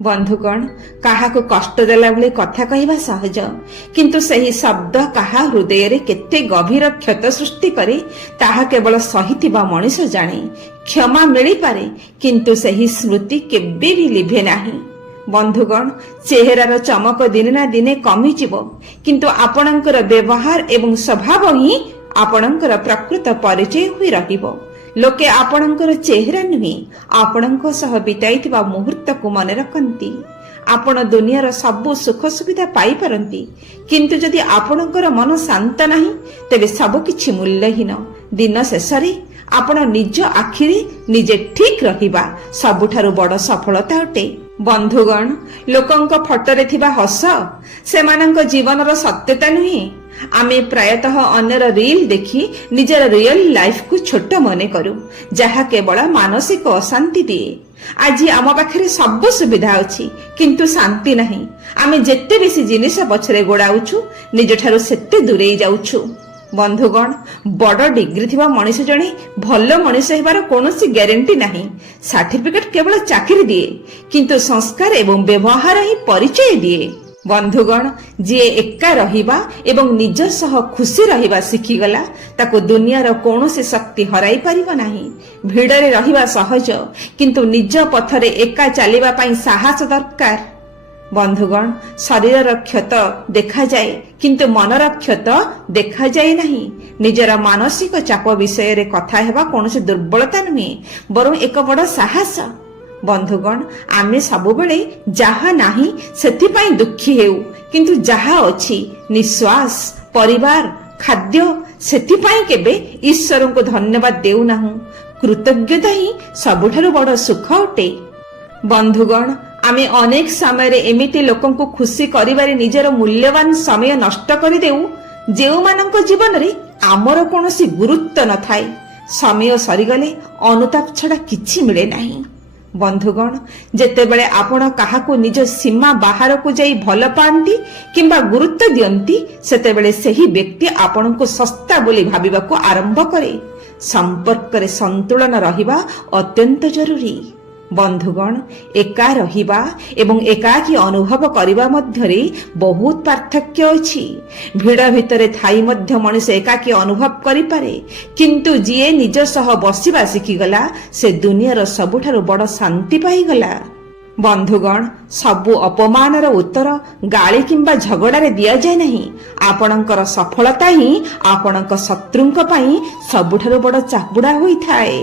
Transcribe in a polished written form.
बंधुगण काहाको कष्ट देला भली कथा कहवा सहज किंतु सही शब्द काहा हृदय रे केते गभीर क्षत सृष्टि करे ताहा केवल सहिथिबा मनुष्य जाने। क्षमा मिली पारे किंतु सही स्मृति केबे भी लिभे नाही। बंधुगण चेहरार चमक दिने ना दिने कमी जीवो किंतु आपणकर व्यवहार एवं स्वभाव ही आपणकर प्रकृत परिचय हुई रहिबो। लोके आपणकर चेहरा नुहे आपणको सह बिताइथिबा मुहूर्त को मन रखंती। आपण दुनियार सबु सुख सुविधा पाई परंती किंतु जदि आपणकर मन शांत नाही तेबे सब किछि मूल्यहीन। दिन शेषरे आपण निज आखिरे निजे ठीक रहिबा सबुठारु बड़ सफलता अटे। बंधुगण लोकंक फटोरे थिबा हस सेमानंक जीवनर सत्यता नुहे। आमे प्रायतः अन्यर रील देखी निजर रियल लाइफ को छोट मने करू जहा केवल मानसिक अशांति दिए। आज आम पाखे सब सुविधा अछि किंतु शांति नहीं। आमे जेते बेसी जिनिस पछरे गोड़ाउछु निज ठारू सेते दूरेई जाउछु। बंधुगण बड़ डिग्री थिबा मनुष्य जणे भल मनुष्य हेबार कोनोसी ग्यारंटी नहीं। सर्टिफिकेट केवल चाकरी दिए किंतु संस्कार एवं व्यवहार ही परिचय दिए। बंधुगण जी एका रहिबा एवं निज सह खुशी रहिबा शिखिगला ताको दुनियार कौनसी शक्ति हराई परिबो नाही। भिड़रे रहिबा सहज किंतु निज पथरे एका चलिबा पई साहस दरकार। बंधुगण शरीरर क्षत देखा जाए किंतु मनर क्षत देखा जाए नहीं। निजर मानसिक चाप विषय रे कथा हेबा कौनसी दुर्बलता नुहे बरं एक बड़ साहस। बंधुगण आमे सबु बेले जहा नाही सेथिपाई दुखी हेउ किंतु जहा अछि निश्वास परिवार खाद्य सेथिपाई केबे ईश्वर को धन्यवाद देउ नाहु। कृतज्ञता ही सबुठारु बड़ सुख अटे। बंधुगण आमे अनेक समय रे एमिति लोकन को खुशी करिबारे निजर मूल्यवान समय नष्ट करि देउ जेउ मानक जीवन रे आमर कोनोसी गुरुत्व न थाए। समय सरीगले अनुताप छडा किछि मिले नाही। बंधुगण जेतेबेले आपण काहाको निज सीमा बाहर को जाई भल पांती किंबा गुरुत्व दियंती सेतेबेले सही व्यक्ति आपण को सस्ता बोली भाबिबाको आरंभ करे। संपर्क रे संतुलन रहिबा अत्यंत जरूरी। बंधुगण एका रहिबा एवं एकाकी अनुभव करिबा मध्यरे बहुत पार्थक्य अछि। भिड़ भितरे थाई मध्य मनुष्य एकाकी अनुभव करि पारे किंतु जिए निज सह बसिबा शिखिगला से दुनियार सबुठारु बड़ शांति पाइगला। बंधुगण सबु अपमानर उत्तर गाली किंबा झगड़ारे दिया जाय नहीं। आपणकर सफलता ही आपणक शत्रुंक पई सबुठारु बड़ चापुड़ा होई थाए।